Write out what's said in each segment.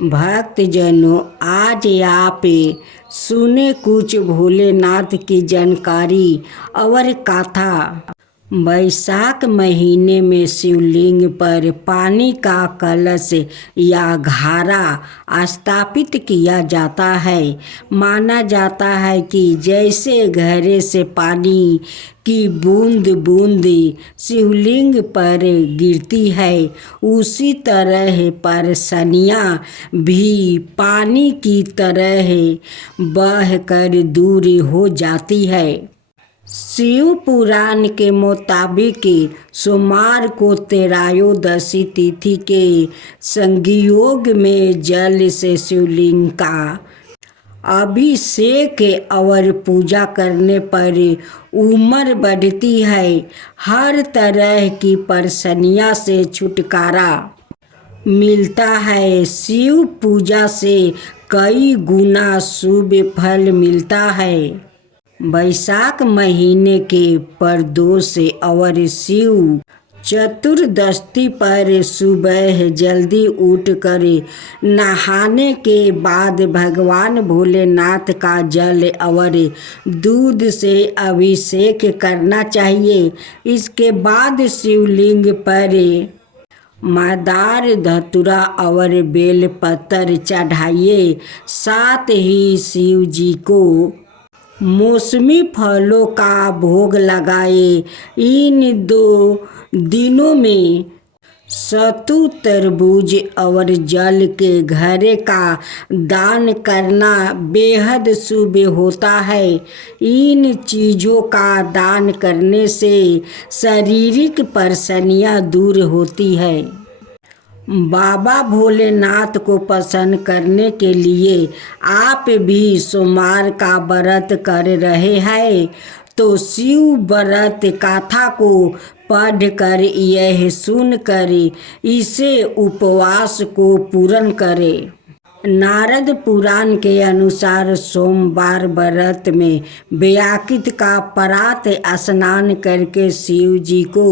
भक्तजनों, आज आप सुने कुछ भोलेनाथ की जानकारी और कथा। वैशाख महीने में शिवलिंग पर पानी का कलश या घड़ा स्थापित किया जाता है। माना जाता है कि जैसे घड़े से पानी की बूंद बूंद शिवलिंग पर गिरती है, उसी तरह परसनियाँ भी पानी की तरह बहकर दूर हो जाती है। शिव पुराण के मुताबिक सोमवार को त्रयोदशी तिथि के संयोग में जल से शिवलिंग का अभिषेक और पूजा करने पर उम्र बढ़ती है। हर तरह की परेशानियों से छुटकारा मिलता है। शिव पूजा से कई गुना शुभ फल मिलता है। वैशाख महीने के प्रदोष और शिव चतुर्दशी पर सुबह जल्दी उठकर नहाने के बाद भगवान भोलेनाथ का जल और दूध से अभिषेक करना चाहिए। इसके बाद शिवलिंग पर मादार धतूरा और बेलपत्र चढ़ाइए। साथ ही शिव जी को मौसमी फलों का भोग लगाए। इन 2 दिनों में सत्तू, तरबूज और जल के घड़े का दान करना बेहद शुभ होता है। इन चीज़ों का दान करने से शारीरिक परेशानियां दूर होती है। बाबा भोलेनाथ को प्रसन्न करने के लिए आप भी सोमवार का व्रत कर रहे हैं तो शिव व्रत कथा को पढ़कर यह सुनकर इसे उपवास को पूर्ण करें। नारद पुराण के अनुसार सोमवार व्रत में व्याकृत का प्रात स्नान करके शिव जी को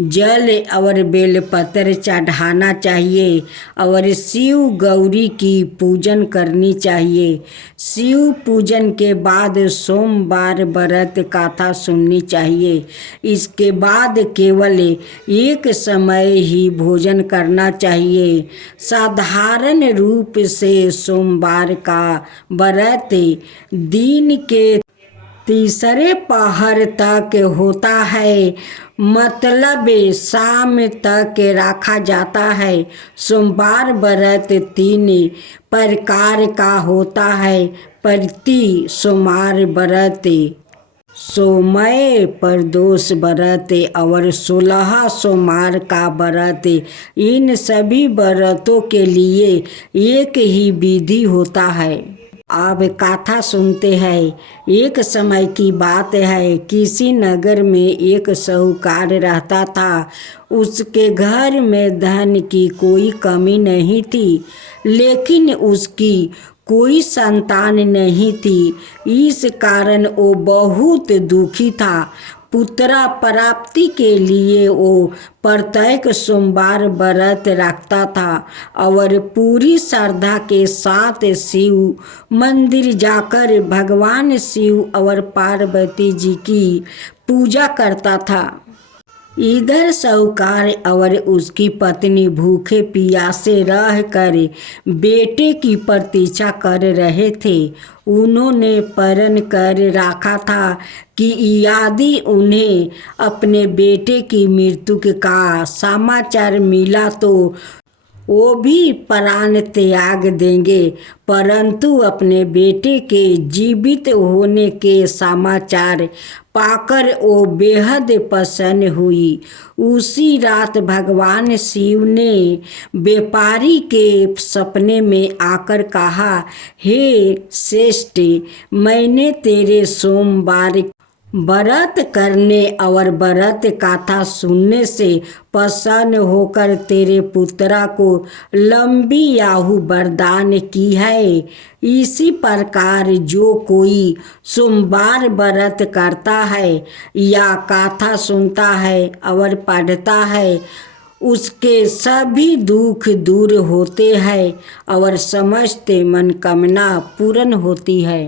जल और बेलपत्र चढ़ाना चाहिए और शिव गौरी की पूजन करनी चाहिए। शिव पूजन के बाद सोमवार व्रत कथा सुननी चाहिए। इसके बाद केवल एक समय ही भोजन करना चाहिए। साधारण रूप से सोमवार का व्रत दिन के तीसरे पहर तक होता है, मतलब शाम तक रखा जाता है। सोमवार व्रत 3 प्रकार का होता है। प्रति सोमवार व्रत, सोमय प्रदोष व्रत और 16 सोमवार का व्रत। इन सभी व्रतों के लिए एक ही विधि होता है। अब कथा सुनते हैं। एक समय की बात है, किसी नगर में एक साहूकार रहता था। उसके घर में धन की कोई कमी नहीं थी, लेकिन उसकी कोई संतान नहीं थी। इस कारण वो बहुत दुखी था। पुत्र प्राप्ति के लिए वो प्रत्येक सोमवार व्रत रखता था और पूरी श्रद्धा के साथ शिव मंदिर जाकर भगवान शिव और पार्वती जी की पूजा करता था। इधर साहूकार और उसकी पत्नी भूखे प्यासे रहकर बेटे की प्रतीक्षा कर रहे थे। उन्होंने प्रण कर रखा था कि यदि उन्हें अपने बेटे की मृत्यु का समाचार मिला तो वो भी प्राण त्याग देंगे। परंतु अपने बेटे के जीवित होने के समाचार पाकर वो बेहद प्रसन्न हुई। उसी रात भगवान शिव ने व्यापारी के सपने में आकर कहा, हे श्रेष्ठ, मैंने तेरे सोमवार व्रत करने और व्रत कथा सुनने से प्रसन्न होकर तेरे पुत्रा को लंबी आयु वरदान की है। इसी प्रकार जो कोई सोमवार व्रत करता है या कथा सुनता है और पढ़ता है, उसके सभी दुख दूर होते हैं और समस्त मनोकामना पूर्ण होती है।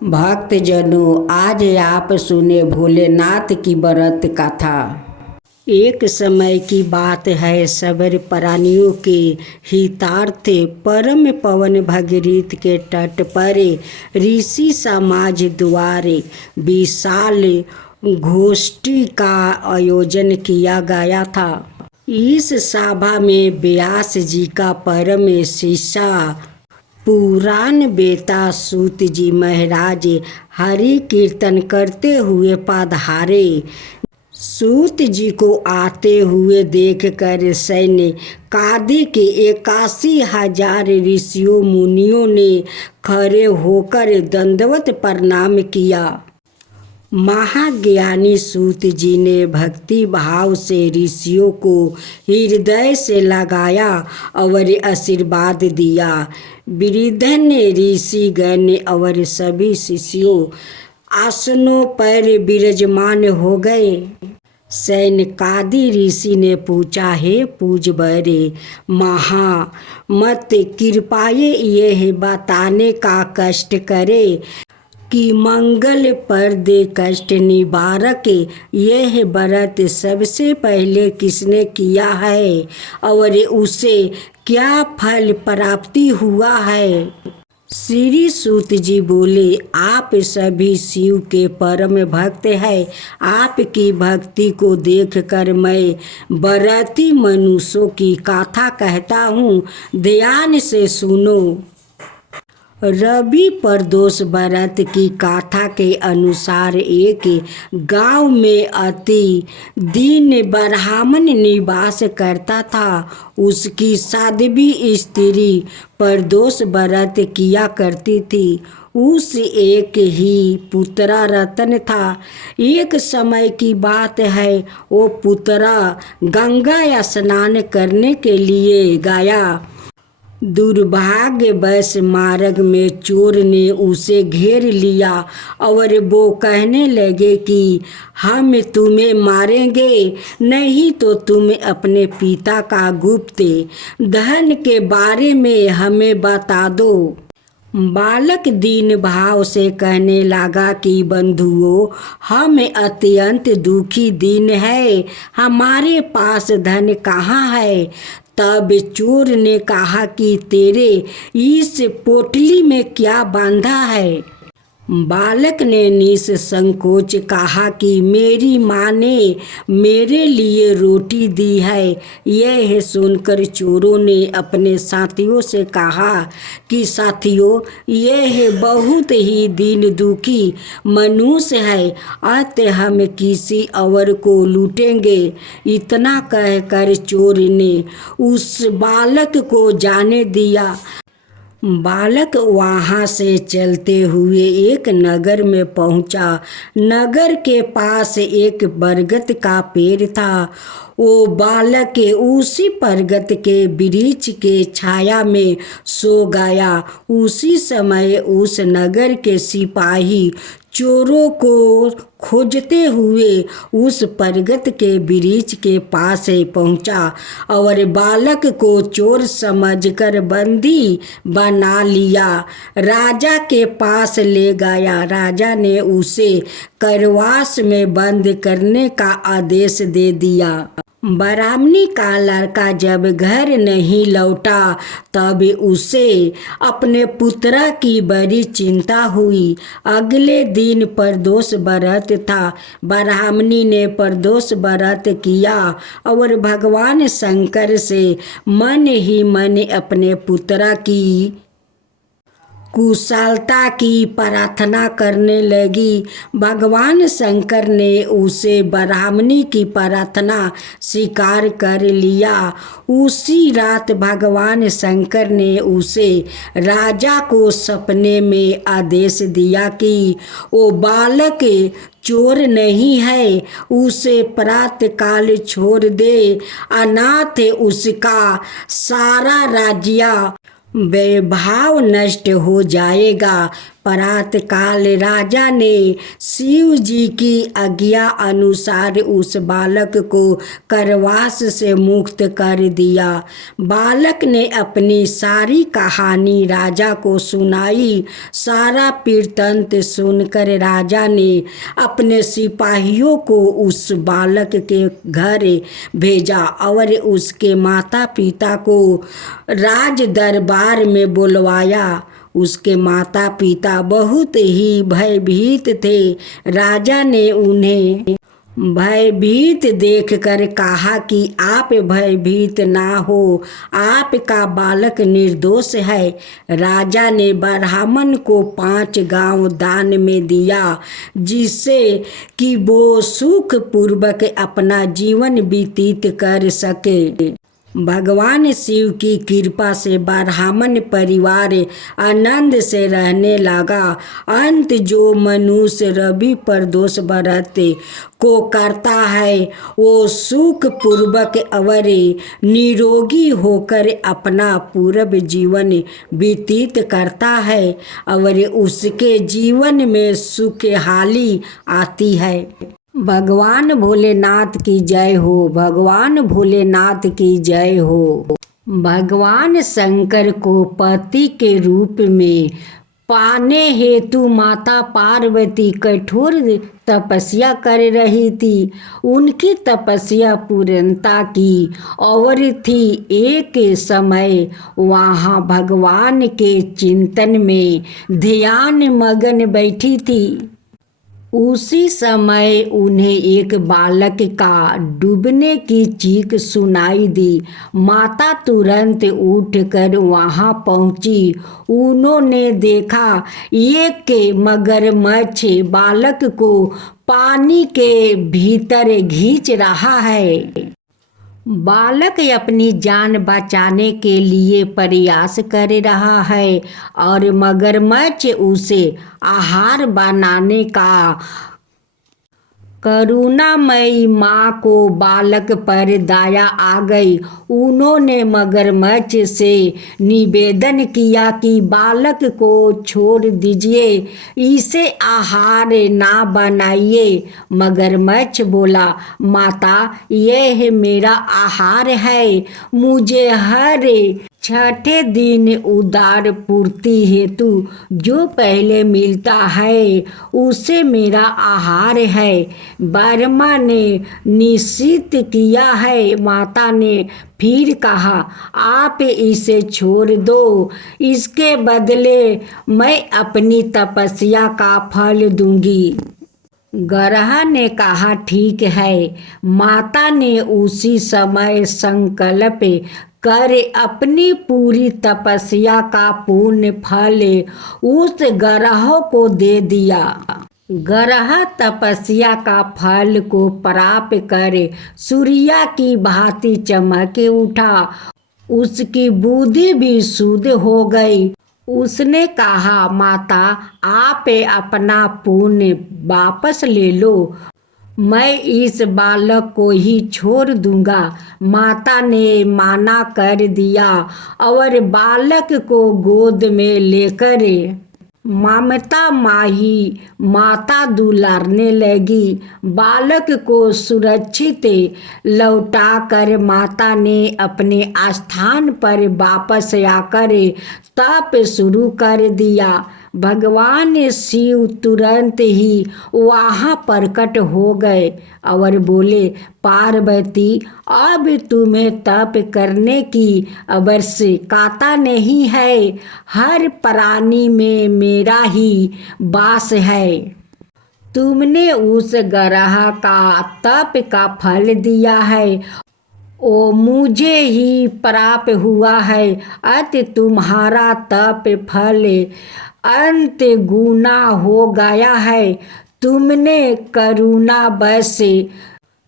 भक्तजनों, आज आप सुने भोलेनाथ की व्रत कथा। एक समय की बात है, सबर प्राणियों के हितार्थ परम पवन भगीरथ के तट पर ऋषि समाज द्वारे विशाल गोष्ठी का आयोजन किया गया था। इस सभा में व्यास जी का परम शिष्य पुराण बेता सूत जी महाराज हरि कीर्तन करते हुए पधारे। सूत जी को आते हुए देखकर सैन्य कादी के 81,000 ऋषियों मुनियों ने खड़े होकर दंडवत प्रणाम किया। महाज्ञानी सूत जी ने भक्ति भाव से ऋषियों को हृदय से लगाया और आशीर्वाद दिया। वृद्धन ऋषिगण और सभी शिष्यों आसनों पर विराजमान हो गए। सैनकादि ऋषि ने पूछा, हे पूज्यवर मत कृपाए यह बताने का कष्ट करे कि मंगल प्रद कष्ट निवारक यह व्रत सबसे पहले किसने किया है और उसे क्या फल प्राप्ति हुआ है। श्री सूत जी बोले, आप सभी शिव के परम भक्त हैं। आपकी भक्ति को देखकर मैं व्रती मनुष्यों की कथा कहता हूँ, ध्यान से सुनो। रवि प्रदोष व्रत की कथा के अनुसार एक गांव में अति दीन ब्राह्मण निवास करता था। उसकी साध्वी स्त्री प्रदोष व्रत किया करती थी। उस एक ही पुत्रा रतन था। एक समय की बात है, वो पुत्रा गंगा स्नान करने के लिए गया। दुर्भाग्यवश मार्ग में चोर ने उसे घेर लिया और वो कहने लगे कि हम तुम्हें मारेंगे, नहीं तो तुम अपने पिता का गुप्त धन के बारे में हमें बता दो। बालक दीन भाव से कहने लगा कि बंधुओं, हम अत्यंत दुखी दीन है, हमारे पास धन कहाँ है। तब चोर ने कहा कि तेरे इस पोटली में क्या बांधा है। बालक ने निसंकोच कहा कि मेरी माँ ने मेरे लिए रोटी दी है। यह सुनकर चोरों ने अपने साथियों से कहा कि साथियों, यह बहुत ही दीन दुखी मनुष्य है, अतः हम किसी और को लूटेंगे। इतना कहकर चोर ने उस बालक को जाने दिया। बालक वहाँ से चलते हुए एक नगर में पहुँचा। नगर के पास एक बरगद का पेड़ था। वो बालक उसी बरगद के वृक्ष के छाया में सो गया। उसी समय उस नगर के सिपाही चोरों को खोजते हुए उस बरगद के वृक्ष के पास पहुंचा और बालक को चोर समझकर बंदी बना लिया। राजा के पास ले गया। राजा ने उसे कारावास में बंद करने का आदेश दे दिया। ब्राह्मणी का लड़का जब घर नहीं लौटा तब उसे अपने पुत्र की बड़ी चिंता हुई। अगले दिन प्रदोष व्रत था। ब्राह्मणी ने प्रदोष व्रत किया और भगवान शंकर से मन ही मन अपने पुत्र की कुशलता की प्रार्थना करने लगी। भगवान शंकर ने उसे ब्राह्मणी की प्रार्थना स्वीकार कर लिया। उसी रात भगवान शंकर ने उसे राजा को सपने में आदेश दिया कि वो बालक चोर नहीं है, उसे प्रातःकाल छोड़ दे, अनाथ उसका सारा राज्य वैभव नष्ट हो जाएगा। प्रातः काल राजा ने शिव जी की आज्ञा अनुसार उस बालक को कारावास से मुक्त कर दिया। बालक ने अपनी सारी कहानी राजा को सुनाई। सारा वृत्तांत सुनकर राजा ने अपने सिपाहियों को उस बालक के घर भेजा और उसके माता पिता को राज दरबार में बुलवाया। उसके माता पिता बहुत ही भयभीत थे। राजा ने उन्हें भयभीत देखकर कहा कि आप भयभीत ना हो, आपका बालक निर्दोष है। राजा ने ब्राह्मण को 5 गांव दान में दिया, जिससे कि वो सुखपूर्वक अपना जीवन व्यतीत कर सके। भगवान शिव की कृपा से ब्राह्मण परिवार आनंद से रहने लगा। अंत जो मनुष्य रवि प्रदोष व्रत को करता है वो सुखपूर्वक और निरोगी होकर अपना पूर्व जीवन व्यतीत करता है और उसके जीवन में सुखहाली आती है। भगवान भोलेनाथ की जय हो। भगवान भोलेनाथ की जय हो। भगवान शंकर को पति के रूप में पाने हेतु माता पार्वती कठोर तपस्या कर रही थी। उनकी तपस्या पूर्णता की और थी। एक समय वहाँ भगवान के चिंतन में ध्यान मगन बैठी थी। उसी समय उन्हें एक बालक का डूबने की चीख सुनाई दी। माता तुरंत उठकर वहां पहुंची। उन्होंने देखा एक मगरमच्छ बालक को पानी के भीतर खींच रहा है। बालक अपनी जान बचाने के लिए प्रयास कर रहा है और मगरमच्छ उसे आहार बनाने का। करुणामयी माँ को बालक पर दया आ गई। उन्होंने मगरमच्छ से निवेदन किया कि बालक को छोड़ दीजिए, इसे आहार ना बनाइए। मगरमच्छ बोला, माता यह मेरा आहार है। मुझे हर छठे दिन उदार पूर्ति हेतु जो पहले मिलता है उसे मेरा आहार है। ब्रह्मा ने निश्चित किया है। माता ने फिर कहा, आप इसे छोड़ दो, इसके बदले मैं अपनी तपस्या का फल दूंगी। ग्रह ने कहा, ठीक है। माता ने उसी समय संकल्प कर अपनी पूरी तपस्या का पूर्ण फल उस ग्रह को दे दिया। ग्रह तपस्या का फल को प्राप्त कर सूर्य की भांति चमक उठा। उसकी बुद्धि भी शुद्ध हो गई। उसने कहा, माता आप अपना पुण्य वापस ले लो, मैं इस बालक को ही छोड़ दूंगा। माता ने माना कर दिया और बालक को गोद में लेकर ममता माही माता दुलारने लगी। बालक को सुरक्षित लौटाकर माता ने अपने स्थान पर वापस आकर तप शुरू कर दिया। भगवान शिव तुरंत ही वहाँ प्रकट हो गए और बोले, पार्वती अब तुम्हें तप करने की आवश्यकता नहीं है। हर प्राणी में मेरा ही वास है। तुमने उस ग्रह का तप का फल दिया है, ओ मुझे ही प्राप्त हुआ है। अतः तुम्हारा तप फल अंत गुना हो गया है। तुमने करुणा बस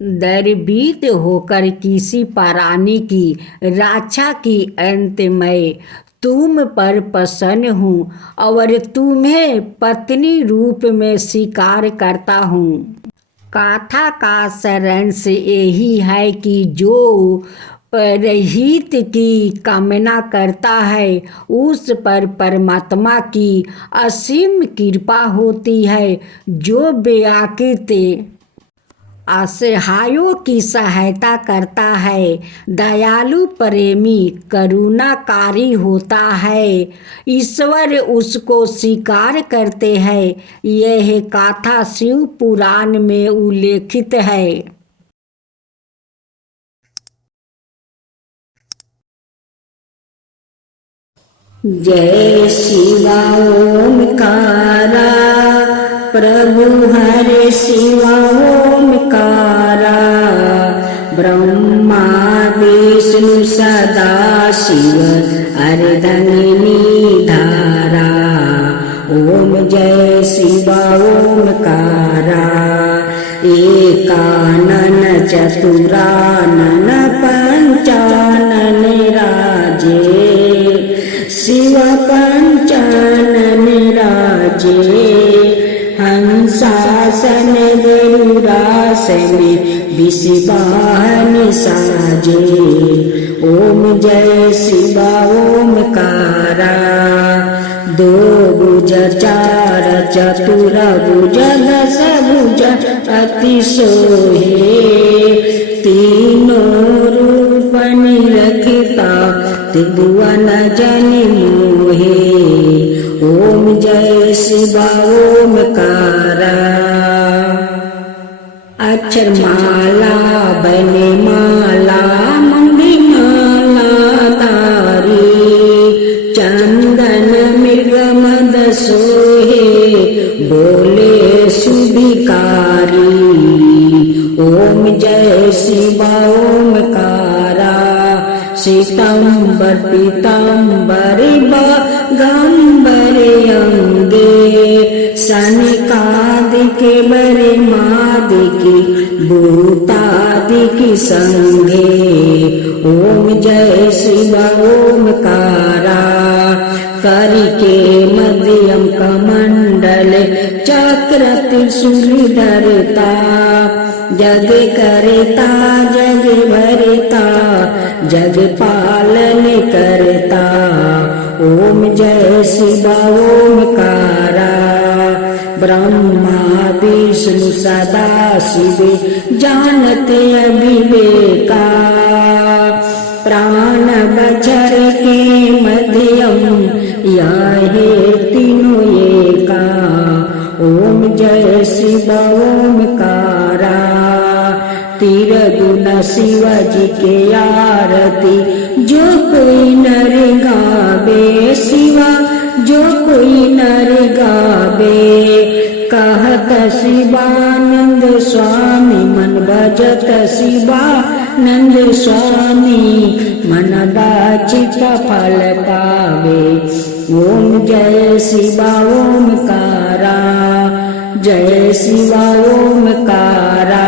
दरबीत होकर किसी प्राणी की रक्षा की। अंत में तुम पर प्रसन्न हूँ और तुम्हें पत्नी रूप में स्वीकार करता हूँ। कथा का सारांश यही है कि जो परहित की कामना करता है उस पर परमात्मा की असीम कृपा होती है। जो बेआकित असहायों की सहायता करता है, दयालु प्रेमी करुणाकारी होता है, ईश्वर उसको स्वीकार करते हैं। यह गाथा शिव पुराण में उल्लेखित है। जय शिवा ओमकारा प्रभु हरे शिवा ओमकारा ब्रह्मा विष्णु सदा शिव अर्धंगिनी धारा। ओम जय शिवा ओमकारा एकानन चतुरानन पंचानन राजे शिव पंचानन राजे। हंसासन गरुड़ासन विषवाहन साजे। ओम जय शिवा ओमकारा दो भुज चार चतुर भुज दस भुज अति सोहे। तीनों रूप निरखता त्रिभुवन जन मोहे। ओम जय शिवा ओमकारा अक्षर माला बने माला मंगली माला तारी। चंदन मृग मद सोहे बोले सुभिकारी। ओम जय शिवा ओमकारा श्वेतांबर पीतांबर गंबर अंगे। सनकादिक बरे मादिकी भूतादिकी संगे। ओम जय शिवा ओमकारा करके मध्यम कमंडल चक्र त्रिशूल धरता। जग करता जग भरता जग पालन करता। ओम जय शिवा ओमकारा ब्रह्मा विष्णु सदा शिव जानते अविवेका। प्राण बचर के मध्यम यह तीनों एका। ओम जय शिवा ओमकारा तिरगुण शिव जी के आरती जो कोई नर गावे। शिवा जो कोई नर गावे कहत शिवानंद स्वामी मन भजत शिवानंद स्वामी मन बाचित फल पावे। ओम जय शिवा ओमकारा जय शिवा ओमकारा।